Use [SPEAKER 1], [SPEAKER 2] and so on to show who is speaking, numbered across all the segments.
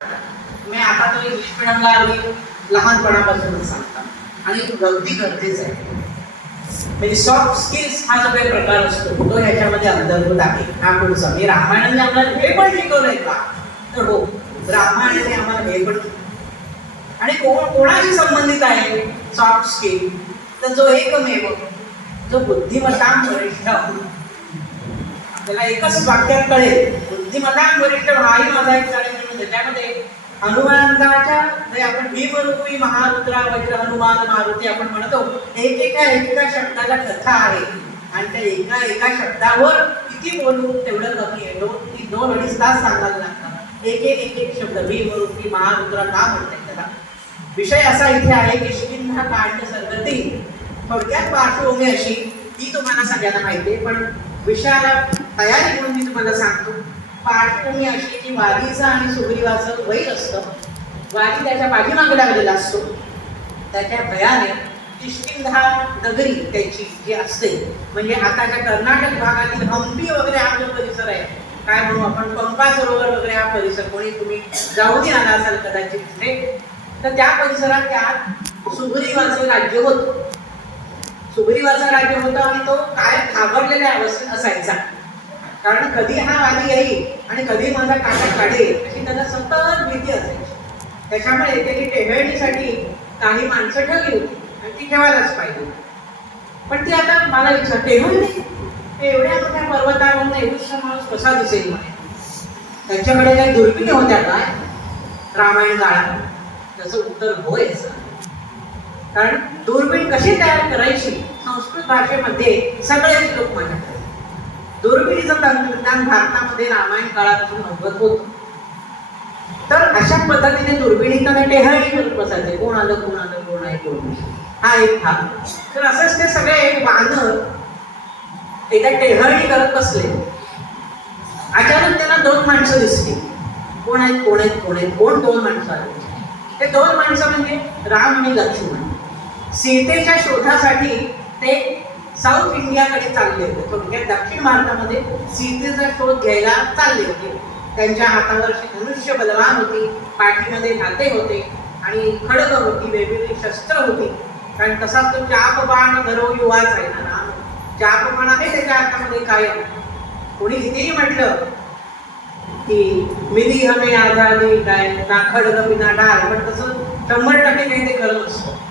[SPEAKER 1] मी आता तुम्ही इंग्लिश आली लहानपणापासूनच सांगता. आणि अगदी गरजेचं आहे. म्हणजे सॉफ्ट स्किल्स हा जो काही प्रकार असतो तो ह्याच्यामध्ये अंतर्भूत आहे. हा पुढचा. मी रामायणाने आम्हाला हे पण शिकवलंय का? तर हो रामायणाने आम्हाला हे पण आणि कोण कोणाशी संबंधित आहे सॉफ्ट स्किल तर जो एकमेव जो बुद्धिमत्ता वरिष्ठ त्याला एकच वाक्यात कळेल. बुद्धिमत्ता वरिष्ठ हाही माझा एक कार्यक्रम आहे. त्याच्यामध्ये हनुमंताच्या जे म्हणजे आपण भीमरूपी महारुद्रा वैद्य हनुमान मारुती आपण म्हणतो एकेका एकेका शब्दाला कथा आहे. आणि त्या एका एका शब्दावर किती बोलू तेवढं कमी आहे. दोन ती दोन अडीच तास सांगायला लागतात. एक एक एक एक शब्द भीमरूपी महारुद्रा का म्हणतात त्याला. विषय असा इथे आहे की शिकिंद्र कांड सरगती थोडक्यात पार्श्वभूमी अशी ती तुम्हाला सगळ्यांना माहिती आहे. पण विषयाला तयारी म्हणून मी तुम्हाला सांगतो. पाठभूमी अशी की वारीचं आणि सुग्रीवाचं वैर असतं. वाली त्याच्या पाठीमागे लागलेला असतो. त्याच्या भयाने किष्किंधा नगरी त्याची जी असते म्हणजे आताच्या कर्नाटक भागातील हंपी वगैरे हा जो परिसर आहे काय म्हणू आपण पंपा सरोवर वगैरे हा परिसर कोणी तुम्ही जाऊनही आला असाल कदाचित तिथे तर त्या परिसरात त्या सुग्रीवाचं राज्य होतं. सुग्रीवाचा राज्य होता आणि तो काय घाबरलेल्या अवस्थेत असायचा. कारण कधी हा वाली येईल आणि कधी माझा काटा काढेल अशी त्याला सतत भीती असायची. त्याच्यामुळे त्याची टेहळणीसाठी काही माणसं ठेवली होती आणि ती ठेवायलाच पाहिजे पण ती आता मला विचार टेहळणी ते एवढ्या मोठ्या पर्वतावरून एवढा माणूस कसा दिसेल म्हणे? त्यांच्याकडे काही दुर्बिणी होत्या काय? रामायण काळात. त्याचं उत्तर होयचं. कारण दुर्बीण कशी तयार करायची संस्कृत भाषेमध्ये सगळेच लोक म्हणतात दुर्बिणीचं तंत्रज्ञान भारतामध्ये रामायण काळापासून अवगत होतं. तर अशा पद्धतीने दुर्बिणीकडे टेहळणी करत बसायचे. कोण आलं कोण आलं कोण आहे कोण हा एक भाग. तर असंच ते सगळे वाहन एकदा टेहळणी करत बसले. अचानक त्यांना दोन माणसं दिसली. कोण आहेत कोण आहेत कोण आहेत कोण दोन माणसं आहेत ते दोन माणसं म्हणजे राम आणि लक्ष्मण. सीतेच्या शोधासाठी ते साऊथ इंडियाकडे चालले होते. थोडक्यात म्हणजे दक्षिण भारतामध्ये सीतेचा शोध घ्यायला चालले होते. त्यांच्या हातावर धनुष्य बलवान होती पाठीमध्ये नाते होते आणि खडग होती वेगवेगळी शस्त्र होती. कारण तसाच तो चाप बाण धरो युवाच आहे ना राम चाप आहे त्याच्या हातामध्ये कायम. कोणी कितीही म्हटलं की मिली हमे आझादी काय? ना खडग बिना डाळ पण तसं शंभर टक्के काही ते करत असतं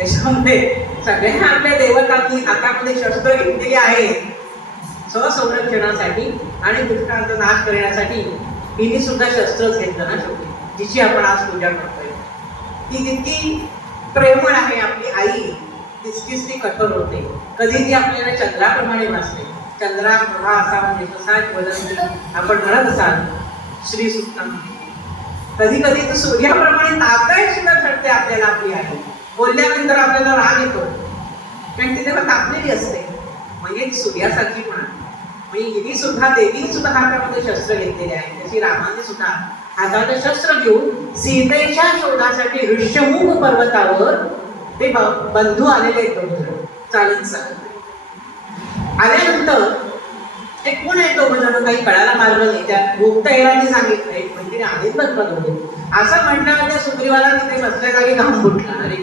[SPEAKER 1] त्याच्यामध्ये सगळ्या आपल्या देवतांनी हातामध्ये शस्त्र घेतलेली आहेत स्वसंरक्षणासाठी आणि दुष्टांचा नाश करण्यासाठी तिने सुद्धा शस्त्रच घेतलं ना शेवटी जिची आपण आज पूजा करतोय. ती जितकी प्रेमळ आहे आपली आई. तितकीच ती कठोर होते. कधी ती आपल्याला चंद्राप्रमाणे भासते चंद्रा प्रभा असा म्हणजे तसाच वदंती आपण म्हणत असाल श्री कधी कधी तर सूर्याप्रमाणे तापताय सुद्धा ठरते आपल्याला आपली आई. बोलल्यानंतर आपल्याला राग येतो. कारण ती तेव्हा तापलेली असते. म्हणजे सूर्यासारखी पण. म्हणजे हिने सुद्धा देवीने सुद्धा हातामध्ये शस्त्र घेतलेले आहे. तशी रामाने सुद्धा हातात शस्त्र घेऊन सीतेच्या शोधासाठी ऋष्यमुख पर्वतावर ते बंधू आलेले आहेत चालत चालत. आल्यानंतर ते कोण आहे दोघ काही कळायला मार्ग नाही. त्या गुप्तहेराने सांगितलं एक मैत्रिणी आधीच बंद होते असं म्हटल्यावर त्या सुग्रीवाला तिथे बसल्या जागी घाम फुटला अरे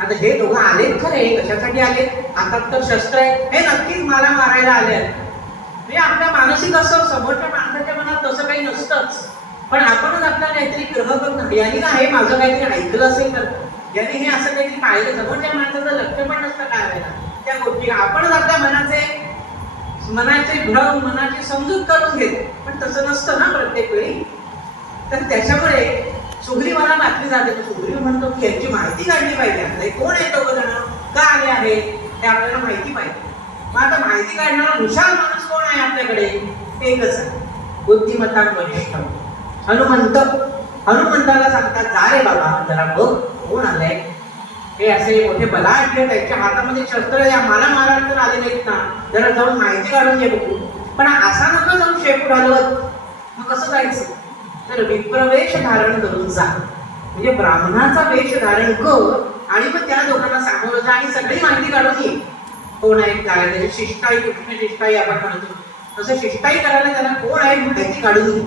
[SPEAKER 1] आता हे दोघं आलेत खरे कशासाठी आलेत? आता तर शस्त्र आहे. हे नक्कीच मला मारायला आले आहेत म्हणजे आपल्या मानसिक असं समोरच्या माणसाच्या मनात तसं काही नसतंच. पण आपणच आपला काहीतरी ग्रह करून यांनी ना हे माझं काहीतरी ऐकलं असेल तर. यांनी हे असं काहीतरी पाहिलं. समोरच्या माणसाचं लक्ष पण नसतं काय वेळेला त्या गोष्टी आपणच आपल्या मनाचे मनाचे भ्रम मनाची समजूत करून घेतो. पण तसं नसतं ना प्रत्येक वेळी. तर त्याच्यामुळे सुग्रीवाला बातमी जाते. तर सुग्रीव म्हणतो की यांची माहिती काढली पाहिजे. आता कोण आहे दोघं जण का आले आहे? हे आपल्याला माहिती पाहिजे. मग आता माहिती काढणारा हुशार माणूस कोण आहे आपल्याकडे? एकच आहे. बुद्धिमत्ता वरिष्ठ. हनुमंत. हनुमंताला सांगतात जा रे बाबा जरा बघ कोण आलंय? हे असे मोठे बलाढ्य त्यांच्या हातामध्ये शस्त्र या मला मारायला तर आले नाहीत ना. जरा जाऊन माहिती काढून घे बघू. पण असा नको जाऊन शेपूट हलवत मग कसं जायचं? तर विप्रवेश धारण करून जा. म्हणजे ब्राह्मणाचा वेश धारण कर आणि मग त्या दोघांना सामोरं जा आणि सगळी माहिती काढून ये. कोण आहे काय त्याची शिष्टाई कुठली शिष्टाई आपण म्हणतो. तसं शिष्टाई करायला त्याला कोण आहे माहिती काढून ये.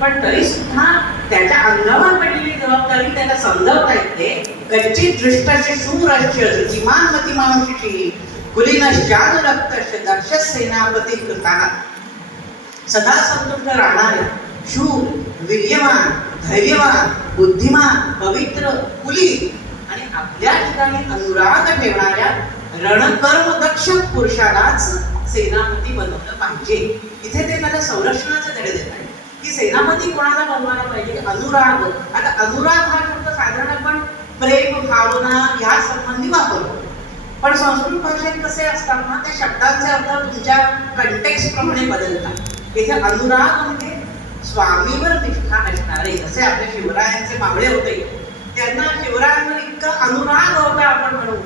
[SPEAKER 1] पण तरी सुद्धा त्याच्या अंगावर पडलेली जबाबदारी त्याला समजावता येते. कच्चित दृष्टाचे सुराज्य जिमान मती मानुषी कुलीनश्चाद रक्तस्य दक्ष सेनापती कृताना सदा संतुष्ट राहणारे शूर वीर्यवान धैर्यवान बुद्धिमान पवित्र कुली आणि आपल्या ठिकाणी अनुराग ठेवणाऱ्या रणकर्म दक्ष पुरुषालाच सेनापती बनवलं पाहिजे. इथे ते त्याला संरक्षणाचे धडे देत आहे की सेनापती कोणाला बनवायला पाहिजे? अनुराग. आता अनुराग हा शब्द साधारण आपण प्रेम भावना या संबंधी वापरतो. पण संस्कृत भाषेत कसे असतात ना त्या शब्दांचे अर्थ तुमच्या कंटेक्स प्रमाणे बदलतात. इथे अनुराग म्हणजे स्वामीवर निष्ठा असणारे जसे आपले शिवरायांचे मावळे होते त्यांना शिवरायांवर इतका अनुराग होता आपण म्हणू.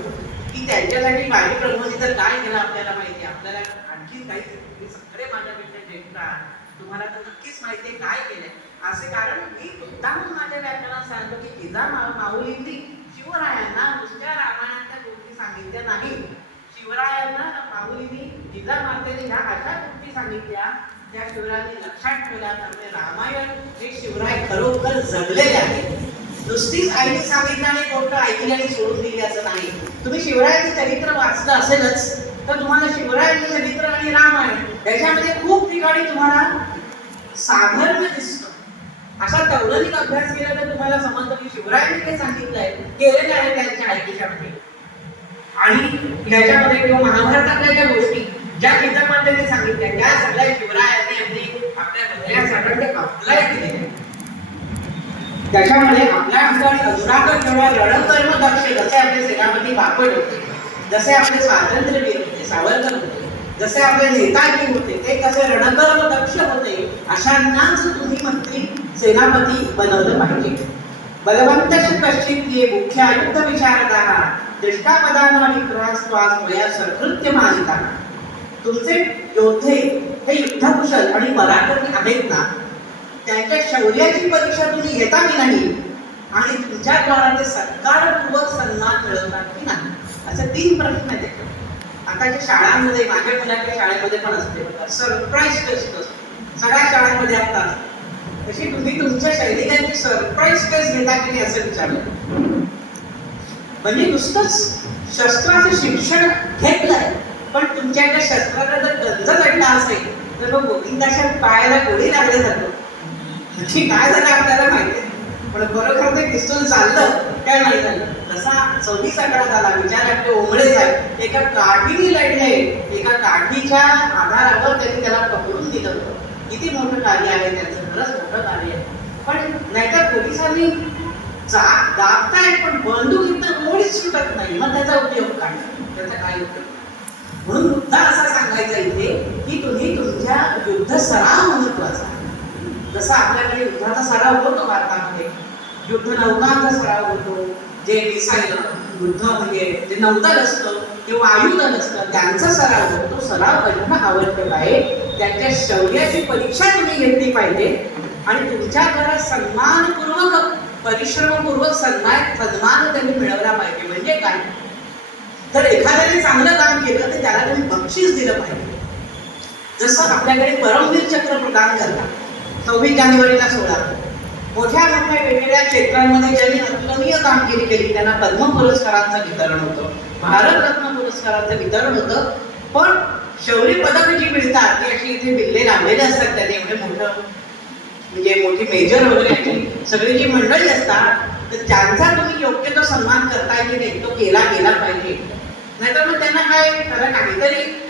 [SPEAKER 1] की त्यांच्यासाठी बाजी प्रभूजी तर काय केलं आपल्याला माहिती आपल्याला आणखी काही तुम्ही सगळे माझ्यापेक्षा जेवता तुम्हाला तर नक्कीच माहिती आहे काय केलंय. असे कारण मी मुद्दाम माझ्या व्याख्यानात सांगतो की जिजा मा- माऊलींनी शिवरायांना नुसत्या रामायणातल्या गोष्टी सांगितल्या नाही शिवरायांना माऊलींनी जिजा मातेने ह्या अशा गोष्टी सांगितल्या त्या शिवरायांनी लक्षात ठेवला त्यामुळे रामायण हे शिवराय खरोखर जगलेले आहे. नुसतीच आईने सांगितलं आणि गोष्ट ऐकली आणि सोडून दिली असं नाही. तुम्ही शिवरायांचं चरित्र वाचलं असेलच तर तुम्हाला शिवरायांचं चरित्र आणि रामायण याच्यामध्ये खूप ठिकाणी तुम्हाला साधर्म्य दिसतं. असा तौलनिक अभ्यास केला तर तुम्हाला समजतं की शिवरायांनी काय सांगितलंय केलेलं आहे त्यांच्या आयुष्यामध्ये. आणि याच्यामध्ये किंवा महाभारतातल्या ज्या गोष्टी ज्या पितामातेने सांगितल्या त्या सगळ्या शिवरायांनी यांनी आपल्या हृदयासाठी अप्लाय केले. त्याच्यामुळे आपल्या ठिकाणी अनुराग किंवा रणकर्म दक्ष जसे आपले सेनापती बापट होते जसे आपले स्वातंत्र्यवीर होते सावरकर होते जसे आपले नेताजी होते ते कसे रणकर्म दक्ष होते अशांनाच तुम्ही मंत्री सेनापती बनवलं पाहिजे. बलवंत कश्चित ये मुख्य आयुक्त विचारता दृष्टापदांना विक्रहास्वास मया सकृत्य मानिता तुमचे योद्धे हे युद्धकुशल आणि पराक्रमी आहेत ना त्यांच्या शौर्याची परीक्षा तुम्ही घेता की नाही? आणि तुमच्याद्वारा ते सत्कारपूर्वक सन्मान मिळवतात की नाही? असे तीन प्रश्न आहेत. आता आताच्या शाळांमध्ये माझ्या मुलाच्या शाळेमध्ये पण असते सरप्राईज टेस्ट असते. सगळ्या शाळांमध्ये आता असते. तशी तुम्ही तुमच्या सैनिकांची सरप्राईज टेस्ट घेता की नाही असं विचारलं. म्हणजे नुसतंच शस्त्राचं शिक्षण घेतलंय. पण तुमच्याकडे शस्त्राला जर गंज चढला असेल तर मग गोविंदाच्या पायाला गोळी लागले जातो नक्की काय झालं आपल्याला माहिती? आहे. पण बरोबर ते किसून चाललं. काय नाही झालं? तसा चौवीस आकडा झाला. विचार आपले ओमळे साहेब एका काठीने लढले. एका काठीच्या आधारावर त्यांनी त्याला पकडून दिलं. होतं किती मोठं कार्य आहे त्यांचं. खरंच मोठं कार्य आहे. पण नाहीतर पोलिसांनी जा- दाबतायत पण बंदूक इथं कोणीच सुटत नाही. मग त्याचा उपयोग काय? त्याचा काय उपयोग? म्हणून मुद्दा असा सांगायचा इथे की तुम्ही तुमच्या युद्ध सराव महत्त्वाचा जसा आपल्याकडे युद्धाचा सराव होतो भारतामध्ये. युद्ध नौकांचा सराव होतो. जे मिसाईल युद्ध म्हणजे जे नौदल असतं किंवा वायुदल असतं त्यांचा सराव होतो. तो सराव करणं आवश्यक आहे. त्यांच्या शौर्याची परीक्षा तुम्ही घेतली पाहिजे. आणि तुमच्या घरात सन्मानपूर्वक परिश्रमपूर्वक सन्मान सन्मान त्यांनी मिळवला पाहिजे. म्हणजे काय? तर एखाद्याने चांगलं केलं तर त्याला तुम्ही बक्षीस दिलं पाहिजे. जसं आपल्याकडे परमवीर चक्र प्रदान करतात सव्वीस जानेवारीला सोळा मोठ्या मोठ्या वेगवेगळ्या क्षेत्रांमध्ये ज्यांनी अतुलनीय कामगिरी केली त्यांना पद्म पुरस्कारांचं वितरण होतं. भारतरत्न पुरस्कारांचं वितरण होतं. पण शौर्य पदक जी मिळतात ती अशी इथे बिल्ले लावलेले असतात त्याने एवढे मोठं म्हणजे मोठी मेजर वगैरे अशी सगळी जी मंडळी असतात तर त्यांचा तुम्ही योग्य तो सन्मान करताय की नाही तो केला गेला पाहिजे. नाहीतर मग त्यांना काय त्याला काहीतरी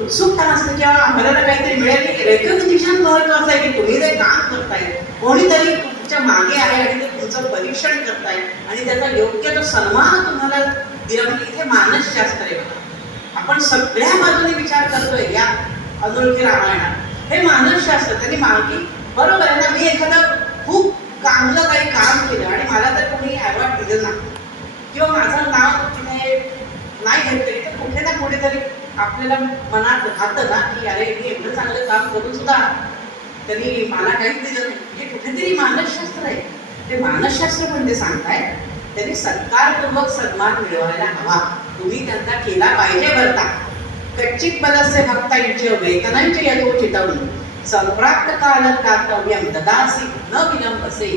[SPEAKER 1] उत्सुकता असते किंवा आम्हाला काहीतरी मिळेल. रेकग्निशन महत्वाचं आहे की तुम्ही जे काम करताय. कोणीतरी तुमच्या मागे आहे आणि ते तुमचं परीक्षण करताय. आणि त्याचा योग्य तो सन्मान तुम्हाला दिला. म्हणजे इथे मानसशास्त्र आहे बघा. आपण सगळ्या बाजूने विचार करतोय या अनोळखी रामायणात. हे मानसशास्त्र त्यांनी मागे बरोबर आहे ना? मी एखादं खूप चांगलं काही काम केलं आणि मला तर कोणी अवॉर्ड दिलं नाही. किंवा माझं नाव तिने नाही घेत तरी तर कुठे ना कुठेतरी आपल्याला मनात राहतं ना की अरे मी एवढं चांगलं काम करून सुद्धा त्यांनी मला काहीच दिलं नाही. हे कुठेतरी मानसशास्त्र आहे. ते मानसशास्त्र पण ते सांगताय त्यांनी सत्कारपूर्वक सन्मान मिळवायला हवा. तुम्ही त्यांचा केला पाहिजे बरता कच्चित बलस्य भक्तांचे वेतनांचे यदो चितवून संप्राप्त काल कर्तव्यम ददासी न विलंबसे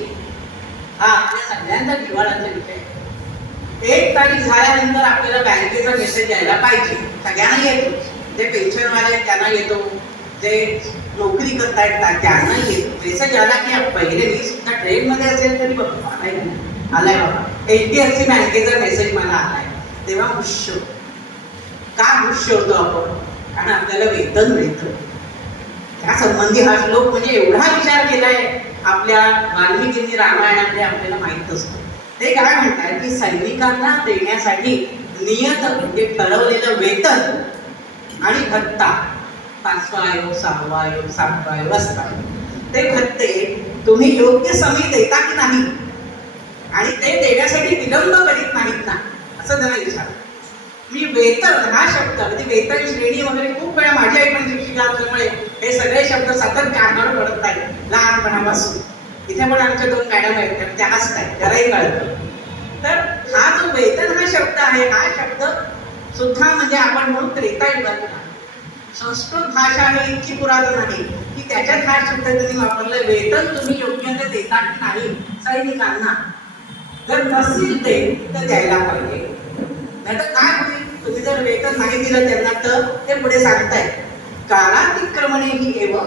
[SPEAKER 1] हा आपल्या सगळ्यांचा जिव्हाळ्याचा विषय. आहे. एक तारीख झाल्यानंतर आपल्याला बँकेचा मेसेज यायला पाहिजे. सगळ्यांना येतो. जे पेन्शनवाले आहेत त्यांना येतो. जे नोकरी करतायत ना त्यांना येतो. मेसेज आला की पहिले मी सुद्धा ट्रेनमध्ये असेल तरी बघतो आलाय आलाय बाबा एच डी एफ सी बँकेचा मेसेज मला आलाय. तेव्हा खुश का खुश होतो आपण? कारण आपल्याला वेतन मिळतं. त्या संबंधी हा श्लोक म्हणजे एवढा विचार केलाय. आपल्या वाल्मिकींनी रामायणामध्ये आपल्याला माहीत असतं. ते काय म्हणतात की सैनिकांना देण्यासाठी नियत म्हणजे ठरवलेलं वेतन आणि भत्ता पाचवा आयोग सहावा आयोग सातवा आयोग असतात ते भत्ते तुम्ही योग्य समय देता की नाही? आणि ते देण्यासाठी विलंब करीत नाहीत ना? असं त्यांना विचार. मी वेतन हा शब्द म्हणजे वेतन श्रेणी वगैरे खूप वेळा माझी आई पण शिक्षिका असल्यामुळे हे सगळे शब्द सतत कानावर पडत आहेत लहानपणापासून. इथे पण आमच्या दोन मॅडम आहेत त्या- त्या हसतायत त्यालाही कळतं. तर हा जो वेतन हा शब्द आहे हा शब्द सुद्धा म्हणजे आपण म्हणून त्रेतायुगातला संस्कृत भाषा ही इतकी पुरातन आहे की त्याच्यात हा शब्द त्यांनी वापरलं वेतन तुम्ही योग्य देता की नाही सैनिकांना जर नसतील ते तर द्यायला पाहिजे. नाही तर काय होईल? तुम्ही जर वेतन नाही दिलं त्यांना तर ते पुढे सांगताय कालातिक्रमणे ही एव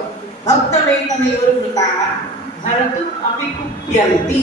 [SPEAKER 1] भक्त वेतनयोर मृता धरतु अपि कुप्यन्ति